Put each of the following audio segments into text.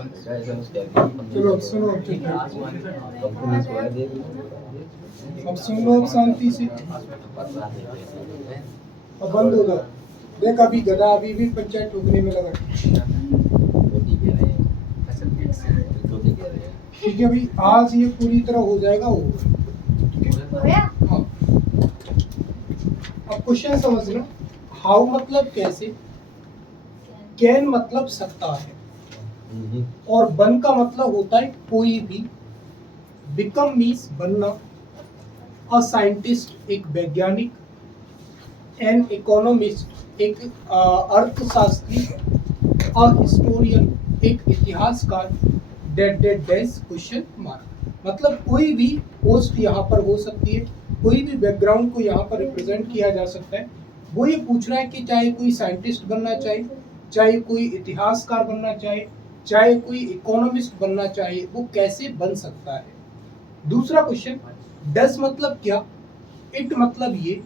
चलो सुनो, ठीक है। अब सुन लो, अब शांति से, अब बंद हो जाओ। देख अभी गधा अभी भी पंचायत ठोकने में लगा। ठीक है भाई, आज ये पूरी तरह हो जाएगा वो, ठीक है। हाँ, अब क्वेश्चन समझना। हाउ मतलब कैसे, कैन मतलब सकता है, और बन का मतलब होता है कोई भी, बिकम मीन्स बनना, अ साइंटिस्ट एक वैज्ञानिक, एन इकोनॉमिस्ट एक अर्थशास्त्री, अ हिस्टोरियन एक इतिहासकार, date date dash question mark. मतलब कोई भी पोस्ट यहाँ पर हो सकती है, कोई भी बैकग्राउंड को यहाँ पर रिप्रेजेंट किया जा सकता है। वो ये पूछ रहा है कि चाहे कोई साइंटिस्ट बनना चाहे, चाहे कोई इतिहासकार बनना चाहे, चाहे कोई इकोनॉमिस्ट बनना चाहे, वो कैसे बन सकता है। दूसरा क्वेश्चन, डस मतलब क्या, इट मतलब ये,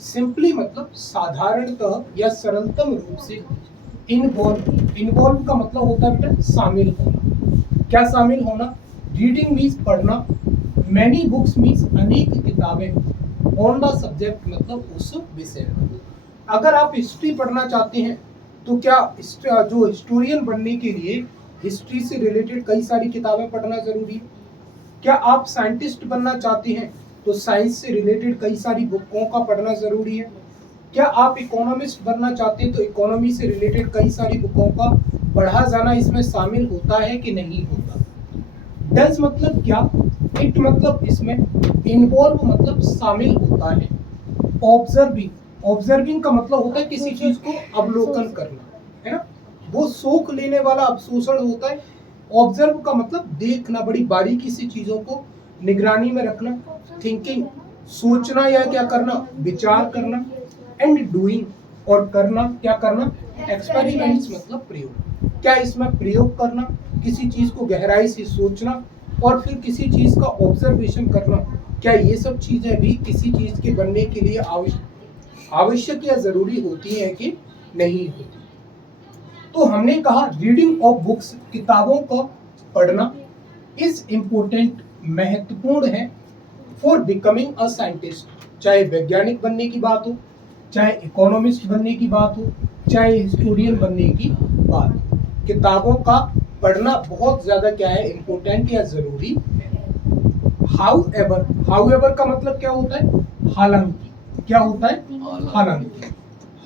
सिंपली मतलब साधारणतः या सरलतम रूप से, इन्वॉल्व, इन्वॉल्व का मतलब होता है बेटा शामिल होना। क्या शामिल होना, रीडिंग मीन्स पढ़ना, मैनी बुक्स मीन्स अनेक किताबें, ऑन द सब्जेक्ट मतलब उस विषय में। अगर आप हिस्ट्री पढ़ना चाहते हैं तो क्या जो हिस्टोरियन बनने के लिए हिस्ट्री से रिलेटेड कई सारी किताबें पढ़ना जरूरी है। क्या आप साइंटिस्ट बनना चाहते हैं तो साइंस से रिलेटेड कई सारी बुकों का पढ़ना जरूरी है। क्या आप इकोनॉमिस्ट बनना चाहते हैं तो इकोनॉमी से रिलेटेड कई सारी बुकों का पढ़ा जाना इसमें शामिल होता है कि नहीं होता। डज मतलब क्या, इट मतलब इसमें, इन्वॉल्व मतलब शामिल होता है, ऑब्जर्विंग, ऑब्जर्विंग का मतलब होता है किसी चीज को अवलोकन करना, है ना, वो सोख लेने वाला अवशोषण होता है। ऑब्जर्व का मतलब देखना, बड़ी बारीकी से चीजों को निगरानी में रखना। थिंकिंग सोचना या क्या करना, विचार करना। एंड डूइंग और करना, क्या करना, एक्सपेरिमेंट्स मतलब प्रयोग। क्या इसमें प्रयोग करना, किसी चीज को गहराई से सोचना और फिर किसी चीज का ऑब्जर्वेशन करना, क्या ये सब चीजें भी किसी चीज के बनने के लिए आवश्यक या जरूरी होती है कि नहीं होती। तो हमने कहा रीडिंग ऑफ बुक्स, किताबों को पढ़ना, इज इम्पोर्टेंट, महत्वपूर्ण है, फॉर बिकमिंग अ साइंटिस्ट। चाहे वैज्ञानिक बनने की बात हो, चाहे इकोनॉमिस्ट बनने की बात हो, चाहे हिस्टोरियन बनने की बात हो, किताबों का पढ़ना बहुत ज्यादा क्या है, इम्पोर्टेंट या जरूरी है। हाउएवर, हाउएवर का मतलब क्या होता है, हालांकि। क्या होता है, हालांकि।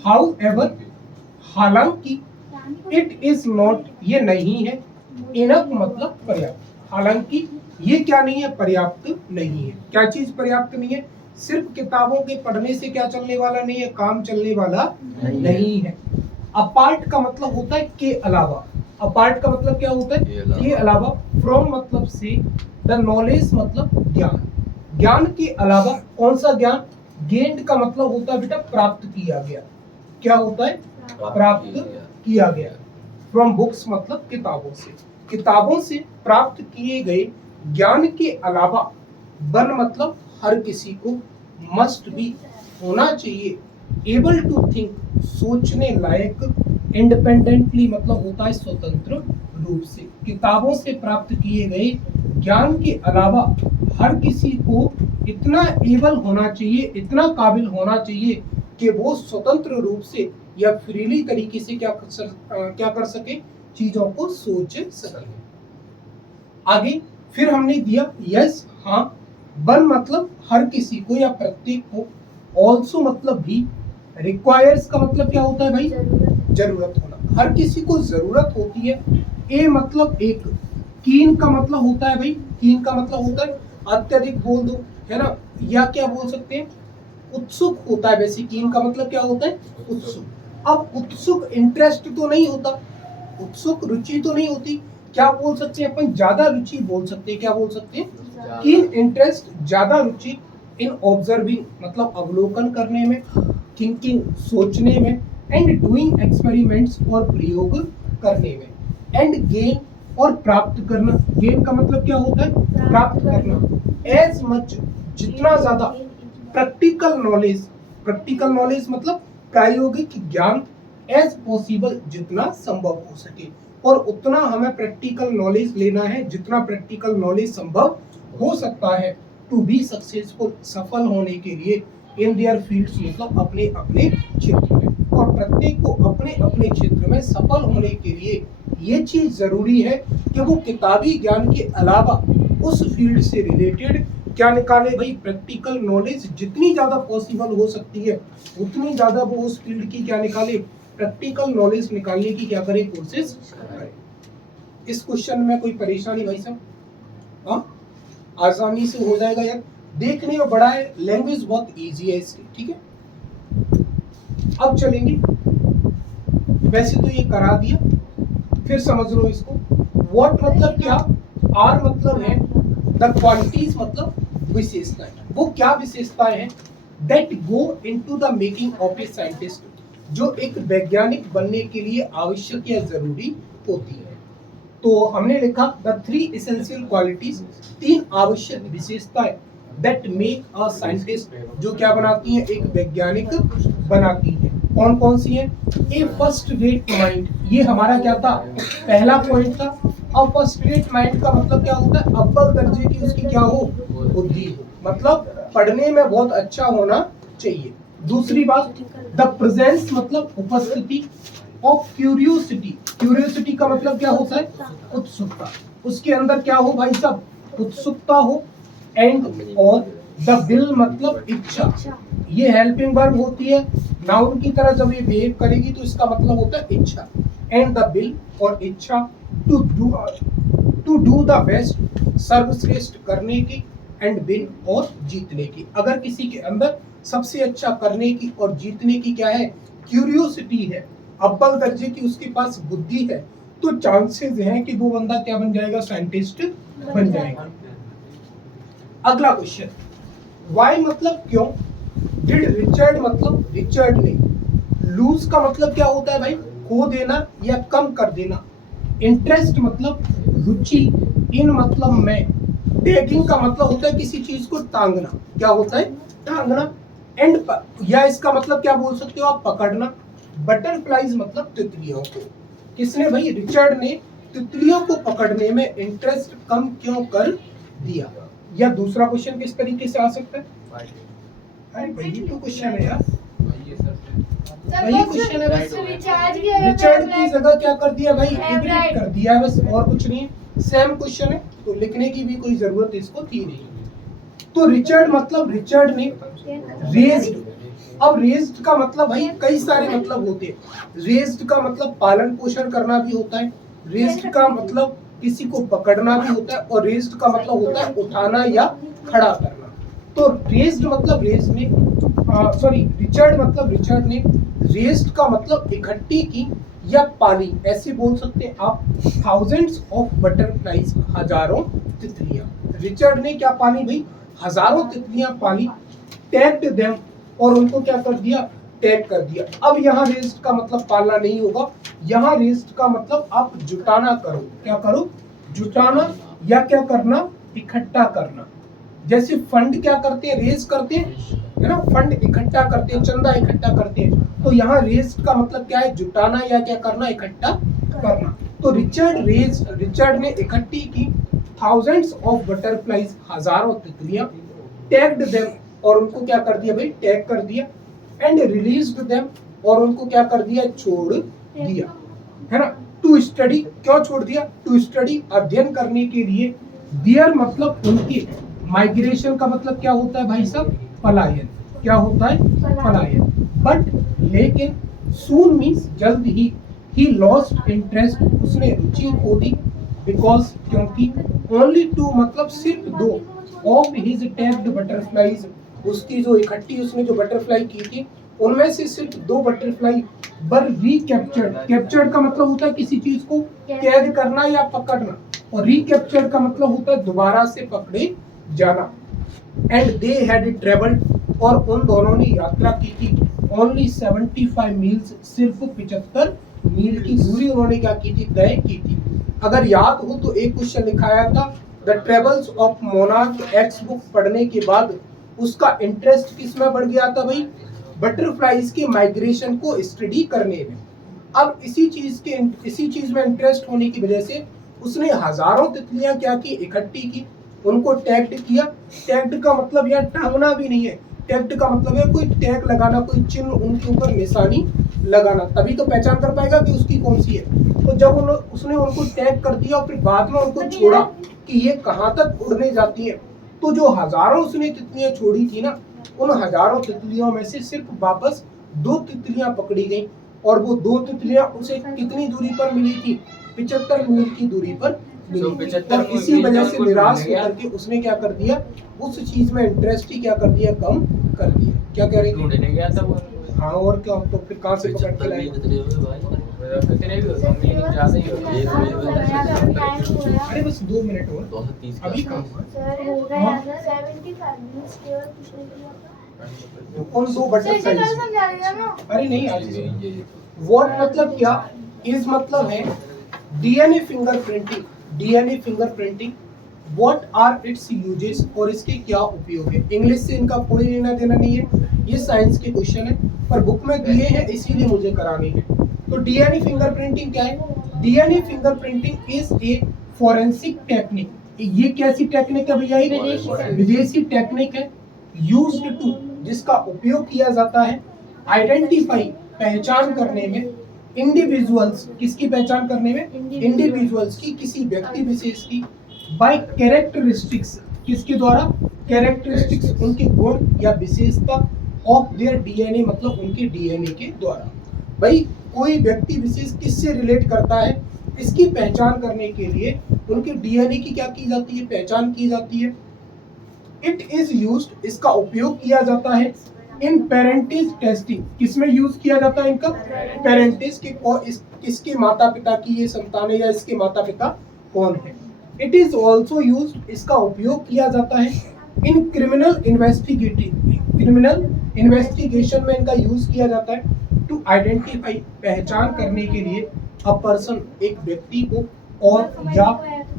हाउएवर हालांकि, इट इज नॉट ये नहीं है, इनफ मतलब पर्याप्त। हालांकि ये क्या नहीं है, पर्याप्त नहीं है। क्या चीज पर्याप्त नहीं है, सिर्फ किताबों के पढ़ने से क्या चलने वाला नहीं है, काम चलने वाला नहीं है। अपार्ट का मतलब होता है के अलावा, अपार्ट का मतलब क्या होता है, के अलावा। फ्रॉम मतलब से, द नॉलेज मतलब ज्ञान, ज्ञान के अलावा। कौन सा ज्ञान, गेन्ड का मतलब होता है बेटा प्राप्त किया गया। क्या होता है, प्राप्त किया गया। फ्रॉम बुक्स मतलब किताबों से, किताबों से प्राप्त किए गए ज्ञान के अलावा। बन मतलब हर किसी को, मस्ट भी होना चाहिए, एबल टू थिंक सोचने लायक, इंडिपेंडेंटली मतलब होता है स्वतंत्र रूप से। किताबों से प्राप्त किए गए ज्ञान के अलावा हर किसी को इतना एबल होना चाहिए, इतना काबिल होना चाहिए कि वो स्वतंत्र रूप से या फ्रीली तरीके से क्या कर सके, चीजों को सोच सके। आगे फिर हमने दिया यस हाँ, बन मतलब हर किसी को या प्रत्येक को, ऑल्सो मतलब भी, रिक्वायर्स का मतलब क्या होता है भाई, जरूरत होना, हर किसी को जरूरत होती है। ए मतलब एक, कीन का मतलब होता है भाई, कीन का मतलब होता है अत्यधिक बोल दो, है ना, या क्या बोल सकते हैं, उत्सुक होता है। वैसे कीन का मतलब क्या होता है, उत्सुक। अब उत्सुक इंटरेस्ट तो नहीं होता, उत्सुक रुचि तो नहीं होती, क्या बोल सकते हैं अपन, ज्यादा रुचि बोल सकते हैं। क्या बोल सकते हैं, कीन इंटरेस्ट, ज्यादा रुचि। इन ऑब्जर्विंग मतलब अवलोकन करने में, थिंकिंग सोचने में, एंड डूइंग एक्सपेरिमेंट्स और प्रयोग करने में, एंड गेन और प्राप्त करना। गेन का मतलब क्या होता है, प्राप्त करना। एज मच जितना ज्यादा, प्रैक्टिकल नॉलेज, प्रैक्टिकल नॉलेज मतलब प्रायोगिक ज्ञान, एज पॉसिबल जितना संभव हो सके। और उतना हमें प्रैक्टिकल नॉलेज लेना है जितना प्रैक्टिकल नॉलेज संभव हो सकता है टू बी सक्सेसफुल, सफल होने के लिए इन देयर फील्ड्स, मतलब अपने अपने क्षेत्र में। और प्रत्येक को अपने अपने क्षेत्र में सफल होने के लिए ये चीज जरूरी है कि वो किताबी ज्ञान के अलावा उस फील्ड से रिलेटेड क्या निकाले भाई, प्रैक्टिकल नॉलेज जितनी ज्यादा पॉसिबल हो सकती है उतनी ज्यादा वो उस फील्ड की क्या निकाले, प्रैक्टिकल नॉलेज निकालने की क्या करे, कोशिश करे। इस क्वेश्चन में कोई परेशानी भाई साहब? हाँ, आसानी से हो जाएगा यार, देखने में बड़ा है, लैंग्वेज बहुत इजी है इसकी, ठीक है। अब चलेंगे, वैसे तो ये करा दिया, फिर समझ लो इसको। व्हाट मतलब क्या, आर मतलब है द क्वालिटीज, मतलब विशेषताएं। वो क्या विशेषताएं हैं that go into the making of a scientist, जो एक वैज्ञानिक बनने के लिए आवश्यक या जरूरी होती है। तो हमने लिखा द 3 एसेंशियल क्वालिटीज, 3 आवश्यक विशेषताएं दैट मेक अ साइंटिस्ट, जो क्या बनाती है, एक वैज्ञानिक बनाती है। कौन कौन सी है? ए फर्स्ट रेट माइंड, ये हमारा क्या था, पहला पॉइंट था। अब फर्स्ट रेट माइंड का मतलब क्या होता है, अव्वल दर्जे की उसकी क्या हो, बुद्धि हो, मतलब पढ़ने में बहुत अच्छा होना चाहिए। दूसरी बात, द प्रेजेंस मतलब उपस्थिति ऑफ क्यूरियोसिटी, क्यूरियोसिटी का मतलब क्या होता है, उत्सुकता, उसके अंदर क्या हो भाई साहब, उत्सुकता हो। एंड और द विल मतलब इच्छा, ये हेल्पिंग वर्ब होती है, नाउन की तरह जब ये बिहेव करेगी तो इसका मतलब होता है इच्छा। एंड द विल और इच्छा टू डू द बेस्ट, सर्वश्रेष्ठ करने की, एंड विन और जीतने की। अगर किसी के अंदर सबसे अच्छा करने की और जीतने की क्या है, क्यूरियोसिटी है, अव्वल दर्जे की उसके पास बुद्धि है, तो चांसेस हैं कि वो बंदा क्या बन जाएगा, साइंटिस्ट बन जाएगा। अगला क्वेश्चन, वाई मतलब क्यों, डिड रिचर्ड मतलब रिचर्ड ने, लूज का मतलब क्या होता है भाई, खो देना या कम कर देना, इंटरेस्ट मतलब रुचि, इन मतलब मैं, टैगिंग का मतलब होता है किसी चीज को टांगना, क्या होता है, टांगना। एंड या इसका मतलब क्या बोल सकते हो आप, पकड़ना। बटरफ्लाइज मतलब तितलियों को, किसने भाई, रिचर्ड ने तितलियों को पकड़ने में इंटरेस्ट कम क्यों कर दिया। या दूसरा क्वेश्चन किस तरीके से आ सकता है, अरे वही तो क्वेश्चन है यार, वही क्वेश्चन है, बस रिचर्ड की जगह क्या कर दिया भाई, एग्रीड कर दिया है, बस और कुछ नहीं, सेम क्वेश्चन है, तो लिखने की भी कोई जरूरत इसको थी नहीं। तो रिचर्ड मतलब रिचर्ड ने रेज्ड, अब रेज्ड का मतलब भाई कई सारे मतलब होते हैं। रेज्ड का मतलब पालन पोषण करना भी होता है, रेज्ड का मतलब किसी को पकड़ना भी होता है, और रेज्ड का मतलब होता है उठाना या खड़ा करना। तो रेज्ड मतलब रेज्ड ने, सॉरी रिचर्ड मतलब रिचर्ड ने, रेज्ड का मतलब इकट्ठी की या पाली, ऐसे बोल सकते हैं आप, थाउजेंड्स ऑफ बटरफ्लाइज, हजारों तितलियां। रिचर्ड ने क्या पाली भाई, हजारों तितलियां पाली। टैग्ड देम, और उनको क्या कर दिया, टैग कर दिया। अब यहाँ रेज्ड का मतलब पालना नहीं होगा, यहाँ रेज्ड का मतलब आप जुटाना करो, क्या करो, जुटाना, या क्या करना, इकट्ठा करना। जैसे फंड क्या करते हैं, रेज करते हैं, है ना, फंड इकट्ठा करते हैं, चंदा इकट्ठा करते हैं। तो यहाँ रेज्ड का मतलब क्या है, जुटाना या क्या करना, इकट्ठा करना। तो रिचर्ड ने इकट्ठी की थाउजेंड्स ऑफ बटरफ्लाइज, हजारों तितलियां। टैग्ड देम, और उनको क्या कर दिया भाई, टैग कर दिया। एंड रिलीज्ड देम, और उनको क्या कर दिया, छोड़ दिया, है ना। टू स्टडी, क्यों छोड़ दिया, टू स्टडी अध्ययन करने के लिए। देयर मतलब उनकी, माइग्रेशन का मतलब क्या होता है भाई साहब, पलायन, क्या होता है, पलायन। बट लेकिन, सून मीन्स जल्द ही लॉस्ट इंटरेस्ट, उसने रुचि खो दी। बिकॉज क्योंकि, ओनली 2 मतलब सिर्फ 2 ऑफ हिज टैग्ड बटरफ्लाइज, उसकी जो इकट्ठी उसने जो बटरफ्लाई की थी उनमें से सिर्फ 2 बटरफ्लाई वर रिकैप्चर्ड। कैप्चर्ड का मतलब होता है किसी चीज को कैद करना या पकड़ना, और रिकैप्चर्ड का मतलब होता है दोबारा से पकड़े जाना। एंड दे हैड ट्रेवल्ड, और उन दोनों ने यात्रा की थी, ओनली 75 मील्स, सिर्फ 75 मील की दूरी उन्होंने क्या की थी, तय की थी। अगर याद हो तो एक क्वेश्चन लिखाया था, the travels of monarch x book पढ़ने के बाद उसका इंटरेस्ट किस में बढ़ गया था भाई, बटरफ्लाइज की माइग्रेशन को स्टडी करने में। अब इसी चीज में इंटरेस्ट होने की वजह से उसने हजारों तितलियां क्या की, इकट्ठी की, उनको टैग्ड किया। टैग्ड का मतलब यार टांगना भी नहीं है, टैग्ड का मतलब है कोई टैग लगाना, कोई चिन्ह उनके ऊपर निशानी लगाना, तभी तो पहचान कर पाएगा कि उसकी कौन सी है। तो जब उसने उनको टैग कर दिया और फिर बाद में उनको छोड़ा कि ये कहाँ तक उड़ने जाती है, तो जो हजारों उसने तितलियां छोड़ी थी ना, उन हजारों तितलियों में से सिर्फ वापस 2 तितलियां पकड़ी गई, और वो 2 तितलियां उसे कितनी दूरी पर मिली थी, 75 मील की दूरी पर मिली। और इसी वजह से निराश होकर के उसने क्या कर दिया, उस चीज में इंटरेस्ट ही क्या कर दिया, कम कर दिया। क्या कह रहे थे? हाँ और क्या, तो फिर कहाँ से पकड़ के लाए? अरे बस 2 मिनट और, अभी कहाँ कौन 2 बटरफ्लाई? अरे नहीं आज वॉट मतलब क्या, इज मतलब है DNA fingerprinting. DNA fingerprinting what are its uses, और इसके क्या उपयोग है। इंग्लिश से इनका कोई लेना देना नहीं है, ये साइंस के क्वेश्चन है, पर बुक में दिए हैं इसीलिए मुझे कराने हैं। तो डीएनए फिंगरप्रिंटिंग क्या है? DNA fingerprinting is a forensic technique. ये कैसी टेक्निक है भैया? विदेशी टेक्निक है, यूज्ड टू, जिसका उपयोग किया जाता है, आइडेंटिफाई, पहचान करने में, इंडिविजुअल्स, किसकी पहचान करने में? इंडिविजुअल्स की, किसी व्यक्ति विशेष की, बाय कैरेक्टरिस्टिक्स, किसके द्वारा? कैरेक्टरिस्टिक्स, उनके गुण या विशेषता, ऑफ देयर डीएनए, मतलब उनके डीएनए के द्वारा। भाई कोई व्यक्ति विशेष किससे रिलेट करता है, इसकी पहचान करने के लिए उनके डीएनए की क्या की जाती है, पहचान की जाती है। इट इज यूज्ड, इसका उपयोग किया जाता है, इन पेरेंटेज टेस्टिंग, किसमें यूज किया जाता है इनका? पेरेंटेज के, और किसके माता पिता की ये संतान है या इसके माता पिता कौन है। इट इज ऑल्सो यूज, इसका उपयोग किया जाता है, इन क्रिमिनल इन्वेस्टिगेशन में इनका यूज किया जाता है, टू आइडेंटिफाई, पहचान करने के लिए, अ पर्सन, एक व्यक्ति को, और या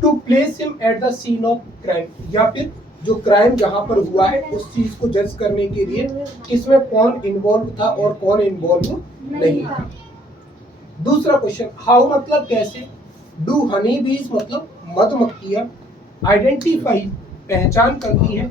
to place him at the scene of crime, या फिर जो क्राइम जहां पर हुआ है उस चीज को जज करने के लिए किसमें कौन इन्वॉल्व था और कौन इन्वॉल्व नहीं था। दूसरा क्वेश्चन, हाउ मतलब कैसे, डू हनी बीज मतलब मधुमक्खियां, आइडेंटिफाई, पहचान करती हैं,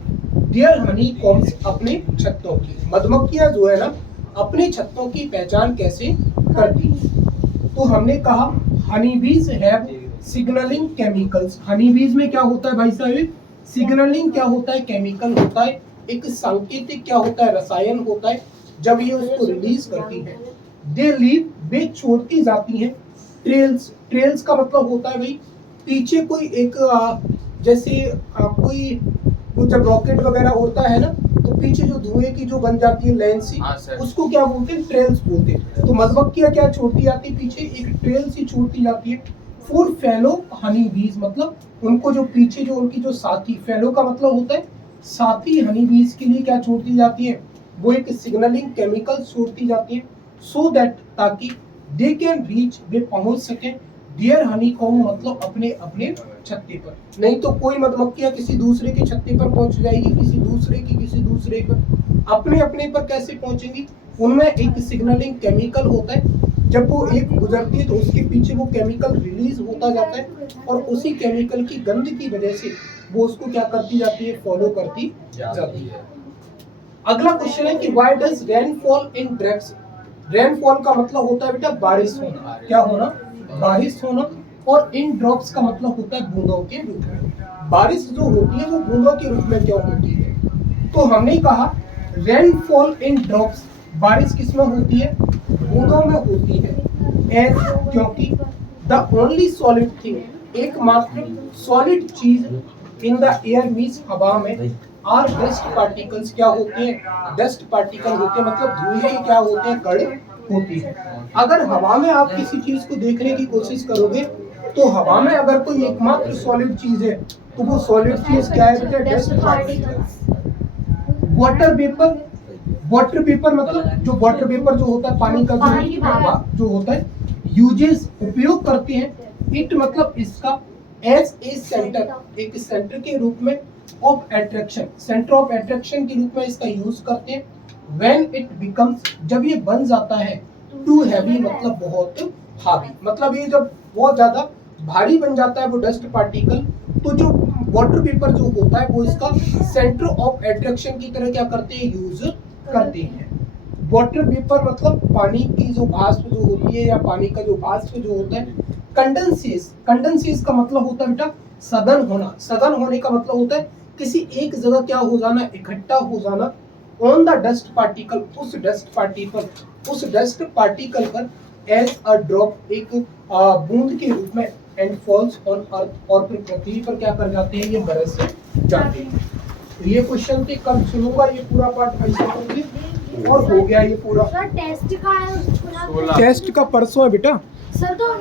डियर हनी कॉम्स, अपने छत्तों की, मधुमक्खियां जो है ना अपने छत्तों की पहचान कैसे करती हैं। तो हमने कहा हनी बीज हैव सिग्नलिंग केमिकल्स। हनी बीज में क्या होता है भाई साहब? सिग्नलिंग क्या होता है? केमिकल होता है, एक सांकेतिक क्या होता है? रसायन होता है, जब ये उसको रिलीज करती है। दे लीव, वे छोड़ती जाती हैं, ट्रेल्स, ट्रेल्स का मतलब होता है भाई पीछे कोई एक जैसे कोई वो जब रॉकेट वगैरह उड़ता है ना, तो पीछे जो धुएं की जो बन जाती है लेंस सी, उसको क्या बोलते हैं? ट्रेल्स बोलते हैं। तो मधुमक्खियां क्या छोड़ती जाती है? पीछे एक ट्रेल सी छोड़ती जाती है। फॉर फेलो हनी बीज, मतलब उनको जो पीछे जो उनकी जो साथी, फेलो का मतलब होता है साथी, हनी बीज के लिए क्या छोड़ती जाती है? वो एक सिग्नलिंग केमिकल छोड़ती जाती है, सो दैट, ताकि दे कैन रीच, वे पहुंच सके, डियर हनी कॉम्ब, मतलब अपने अपने छत्ते पर। नहीं तो कोई मधुमक्खियां किसी दूसरे के छत्ते पर पहुंच जाएगी, किसी दूसरे की किसी दूसरे पर, अपने अपने पर कैसे पहुंचेंगी? उनमें एक सिग्नलिंग केमिकल होता है, जब वो एक गुजरती है तो उसके पीछे वो केमिकल रिलीज होता जाता है, और उसी केमिकल की गंध की वजह से वो उसको क्या करती जाती है? फॉलो करती जाती है। अगला क्वेश्चन है कि why does rainfall in drops. Rainfall का मतलब होता है बेटा बारिश होना, क्या होना? बारिश होना, और इन ड्रॉप्स का मतलब होता है बूंदों के रूप में। बारिश जो होती है वो बूंदों के रूप में क्यों होती है? तो हमने कहा रेनफॉल इन ड्रॉप्स, बारिश किसमें होती है? बूंदों में होती है। एज, क्योंकि, द ओनली सॉलिड थिंग, एकमात्र सॉलिड चीज, इन द एयर मीन्स हवा में, आर डस्ट पार्टिकल्स, क्या होते हैं? डस्ट पार्टिकल होते हैं, मतलब धूल के क्या होते हैं? कण होती है। अगर हवा में आप किसी चीज को देखने की कोशिश करोगे तो हवा में अगर कोई एकमात्र सॉलिड चीज है तो वो सॉलिड चीज क्या है बेटा? Dust particles. Water vapour, water vapour मतलब जो वाटर वेपर जो होता है पानी का जो होता है, यूजेस, उपयोग करते हैं, इट मतलब इसका, एज ए सेंटर, एक सेंटर के रूप में, of attraction, centre of attraction के रूप में इसका यूज करते हैं। व्हेन इट बिकम्स, जब ये बन जाता है टू हैवी मतलब बहुत भारी, मतलब ये जब बहुत ज्यादा भारी बन जाता है वो डस्ट पार्टिकल, तो जो वाटर वेपर जो होता है वो इसका सेंटर ऑफ अट्रैक्शन की तरह क्या करते हैं, यूज करते हैं। वाटर वेपर मतलब पानी की जो भाप जो होती है या पानी का जो भाप जो होता है। कंडेंसेस, कंडेंसेस का मतलब होता है बेटा सघन होना, सघन होने का मतलब होता है किसी एक जगह क्या हो जाना, इकट्ठा हो जाना। ऑन द डस्ट पार्टिकल, उस डस्ट पार्टिकल पर एज अ ड्रॉप, एक बूंद के रूप में, एंड फॉल्स ऑन अर्थ, और फिर पृथ्वी पर क्या कर जाते हैं, ये बरस जाते हैं। तो ये क्वेश्चन थे, कब सुनूंगा ये पूरा पार्ट ऐसा कंप्लीट और हो गया ये पूरा। टेस्ट का है उसको टेस्ट का परसों है बेटा। सर तो